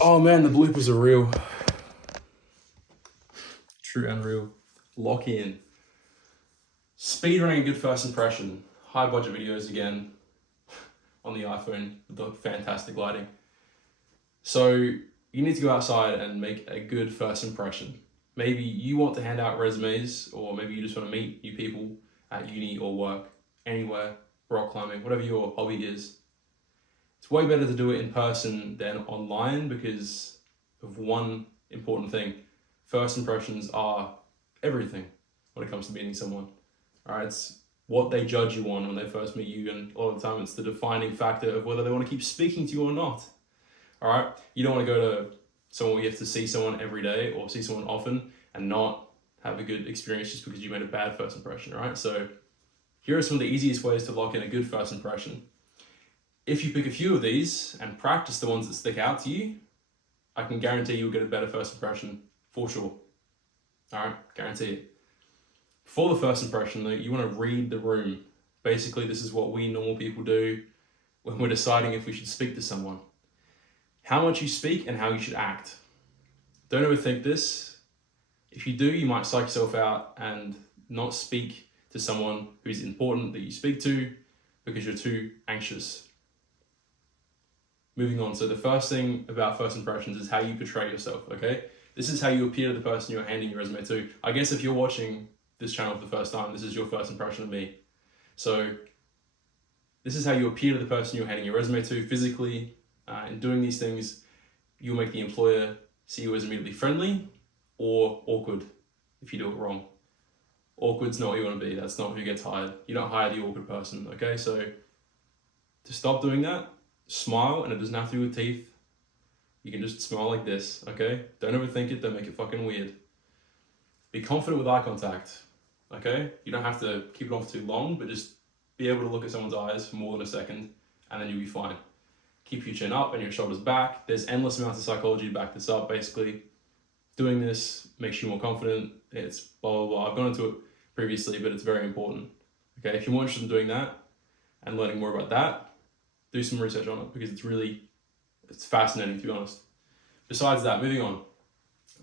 Oh man, the bloopers are real. True and real. Lock in. Speedrunning a good first impression. High budget videos again on the iPhone with the fantastic lighting. So you need to go outside and make a good first impression. Maybe you want to hand out resumes, or maybe you just want to meet new people at uni or work, anywhere, rock climbing, whatever your hobby is. It's way better to do it in person than online because of one important thing. First impressions are everything when it comes to meeting someone. All right, it's what they judge you on when they first meet you, and a lot of the time it's the defining factor of whether they want to keep speaking to you or not. All right, you don't want to go to somewhere where you have to see someone every day or see someone often and not have a good experience just because you made a bad first impression. All right, so here are some of the easiest ways to lock in a good first impression. If you pick a few of these and practice the ones that stick out to you, I can guarantee you'll get a better first impression for sure. All right, guarantee it. For the first impression though, you want to read the room. Basically, this is what we normal people do when we're deciding if we should speak to someone. How much you speak and how you should act. Don't overthink this. If you do, you might psych yourself out and not speak to someone who's important that you speak to because you're too anxious. Moving on, so the first thing about first impressions is how you portray yourself, okay? This is how you appear to the person you're handing your resume to. I guess if you're watching this channel for the first time, this is your first impression of me. So this is how you appear to the person you're handing your resume to physically. In doing these things, you'll make the employer see you as immediately friendly or awkward if you do it wrong. Awkward's not what you want to be. That's not who gets hired. You don't hire the awkward person, okay? So to stop doing that, smile, and it doesn't have to do with teeth. You can just smile like this, okay? Don't overthink it, don't make it fucking weird. Be confident with eye contact, okay? You don't have to keep it on for too long, but just be able to look at someone's eyes for more than a second, and then you'll be fine. Keep your chin up and your shoulders back. There's endless amounts of psychology to back this up, basically. Doing this makes you more confident. It's blah, blah, blah. I've gone into it previously, but it's very important. Okay, if you're more interested in doing that and learning more about that, do some research on it because it's fascinating, to be honest. Besides that, moving on.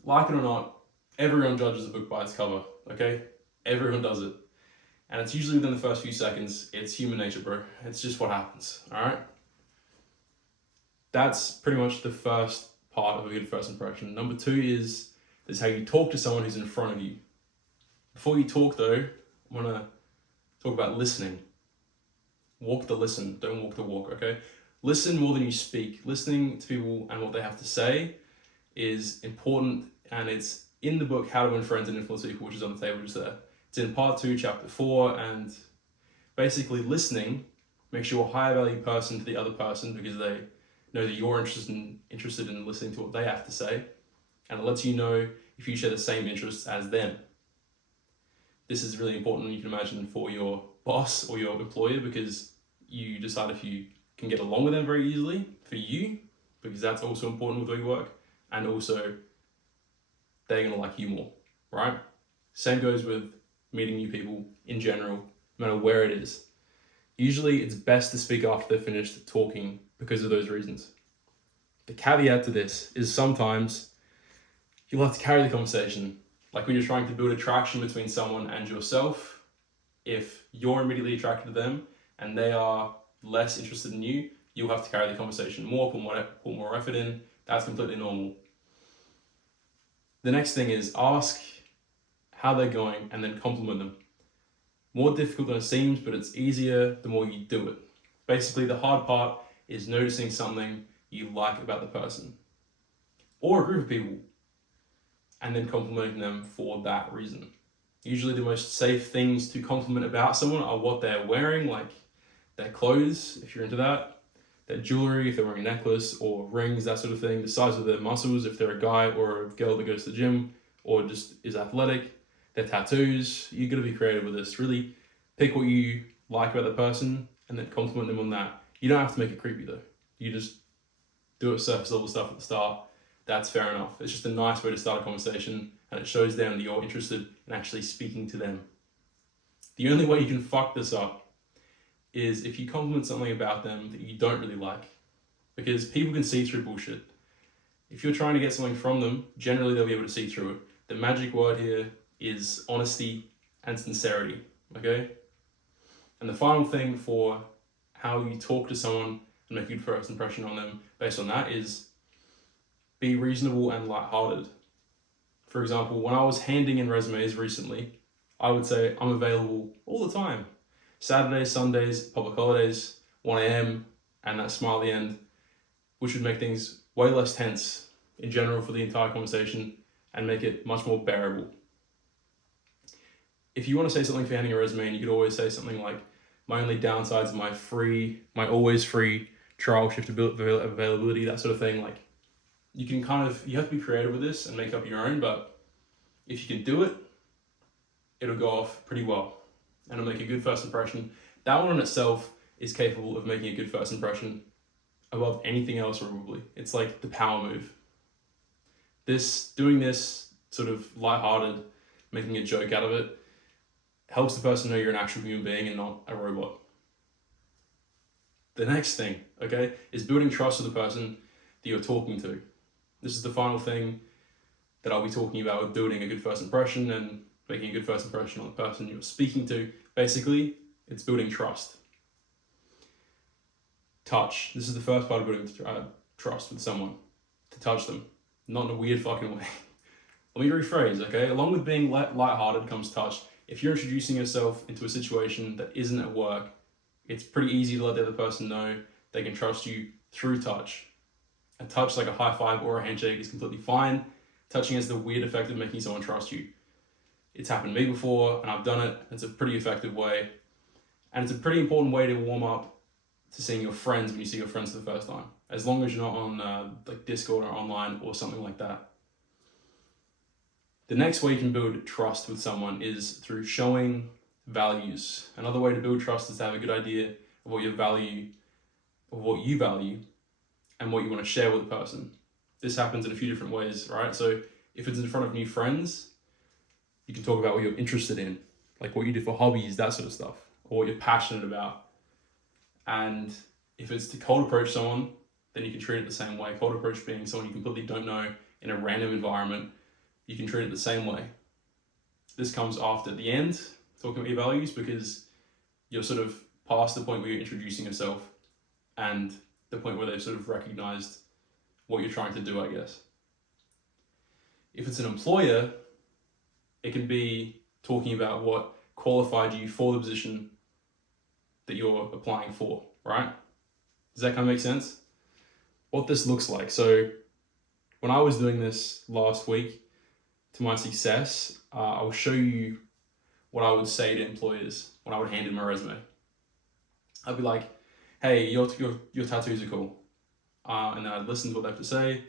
Like it or not, everyone judges a book by its cover, okay? Everyone does it. And it's usually within the first few seconds. It's human nature, bro. It's just what happens, all right? That's pretty much the first part of a good first impression. Number two is how you talk to someone who's in front of you. Before you talk though, I want to talk about listening. Walk the listen, don't walk the walk, okay? Listen more than you speak. Listening to people and what they have to say is important, and it's in the book How to Win Friends and Influence People, which is on the table just there. It's in part 2, chapter 4, and basically listening makes you a higher value person to the other person because they know that you're interested in listening to what they have to say, and it lets you know if you share the same interests as them. This is really important, you can imagine, for your boss or your employer because you decide if you can get along with them very easily for you, because that's also important with where you work, and also they're going to like you more, right? Same goes with meeting new people in general, no matter where it is. Usually it's best to speak after they're finished talking because of those reasons. The caveat to this is sometimes you'll have to carry the conversation. Like when you're trying to build attraction between someone and yourself, if you're immediately attracted to them and they are less interested in you, you'll have to carry the conversation more, put more effort in. That's completely normal. The next thing is ask how they're going and then compliment them. More difficult than it seems, but it's easier the more you do it. Basically, the hard part is noticing something you like about the person or a group of people and then complimenting them for that reason. Usually the most safe things to compliment about someone are what they're wearing, like their clothes, if you're into that, their jewelry, if they're wearing a necklace or rings, that sort of thing, the size of their muscles, if they're a guy or a girl that goes to the gym or just is athletic, their tattoos. You gotta be creative with this. Really pick what you like about the person and then compliment them on that. You don't have to make it creepy though. You just do it surface level stuff at the start. That's fair enough. It's just a nice way to start a conversation and it shows them that you're interested in actually speaking to them. The only way you can fuck this up is if you compliment something about them that you don't really like, because people can see through bullshit. If you're trying to get something from them, generally they'll be able to see through it. The magic word here is honesty and sincerity, okay? And the final thing for how you talk to someone and make a good first impression on them based on that is be reasonable and lighthearted. For example, when I was handing in resumes recently, I would say I'm available all the time. Saturdays, Sundays, public holidays, 1 a.m., and that smile at the end, which would make things way less tense in general for the entire conversation and make it much more bearable. If you want to say something for handing a resume, and you could always say something like, my only downsides are my always free trial shift availability, that sort of thing. Like, you have to be creative with this and make up your own, but if you can do it, it'll go off pretty well and it'll make a good first impression. That one in itself is capable of making a good first impression above anything else, probably. It's like the power move. Doing this sort of lighthearted, making a joke out of it, helps the person know you're an actual human being and not a robot. The next thing, okay, is building trust with the person that you're talking to. This is the final thing that I'll be talking about with building a good first impression and making a good first impression on the person you're speaking to. Basically, it's building trust. Touch. This is the first part of building trust with someone. To touch them. Not in a weird fucking way. Let me rephrase, okay? Along with being lighthearted comes touch. If you're introducing yourself into a situation that isn't at work, it's pretty easy to let the other person know they can trust you through touch. A touch like a high five or a handshake is completely fine. Touching has the weird effect of making someone trust you. It's happened to me before, and I've done it. It's a pretty effective way. And it's a pretty important way to warm up to seeing your friends when you see your friends for the first time. As long as you're not on like Discord or online or something like that. The next way you can build trust with someone is through showing values. Another way to build trust is to have a good idea of what you value, and what you want to share with the person. This happens in a few different ways, right? So if it's in front of new friends, you can talk about what you're interested in, like what you do for hobbies, that sort of stuff, or what you're passionate about. And if it's to cold approach someone, then you can treat it the same way. Cold approach being someone you completely don't know in a random environment, you can treat it the same way. This comes after the end, talking about your values, because you're sort of past the point where you're introducing yourself and the point where they've sort of recognized what you're trying to do, I guess. If it's an employer, it can be talking about what qualified you for the position that you're applying for, right? Does that kind of make sense? What this looks like. So when I was doing this last week to my success, I'll show you what I would say to employers when I would hand in my resume. I'd be like, hey, your tattoos are cool. And then I'd listen to what they have to say,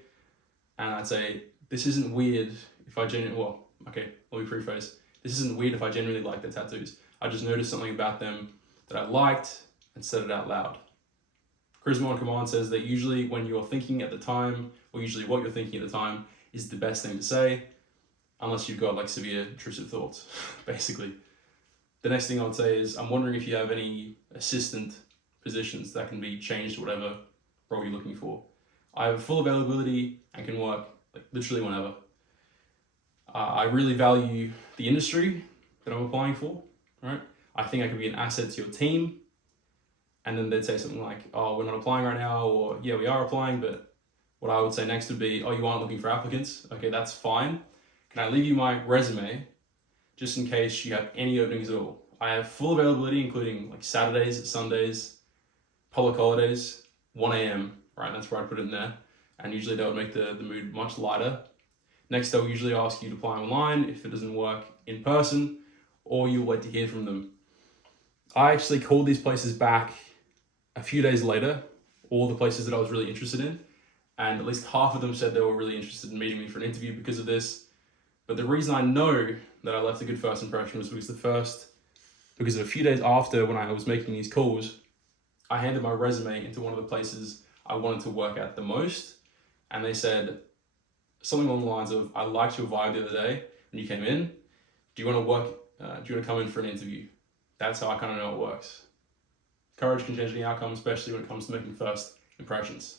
and I'd say, this isn't weird if I genuinely, let me rephrase. This isn't weird if I genuinely like their tattoos. I just noticed something about them that I liked and said it out loud. Charisma on Command says that usually when you're thinking at the time, or usually what you're thinking at the time, is the best thing to say, unless you've got like severe intrusive thoughts, basically. The next thing I would say is, I'm wondering if you have any assistant positions that can be changed to whatever role you're looking for. I have full availability and can work like literally whenever. I really value the industry that I'm applying for, right? I think I could be an asset to your team. And then they'd say something like, oh, we're not applying right now, or yeah, we are applying, but what I would say next would be, oh, you aren't looking for applicants? Okay, that's fine. Can I leave you my resume just in case you have any openings at all? I have full availability, including like Saturdays, Sundays, public holidays, 1 a.m., right? That's where I put it in there. And usually that would make the mood much lighter. Next, they'll usually ask you to apply online if it doesn't work in person, or you'll wait to hear from them. I actually called these places back a few days later, all the places that I was really interested in, and at least half of them said they were really interested in meeting me for an interview because of this. But the reason I know that I left a good first impression was because a few days after, when I was making these calls, I handed my resume into one of the places I wanted to work at the most, and they said something along the lines of, I liked your vibe the other day when you came in. Do you want to come in for an interview? That's how I kind of know it works. Courage can change the outcome, especially when it comes to making first impressions.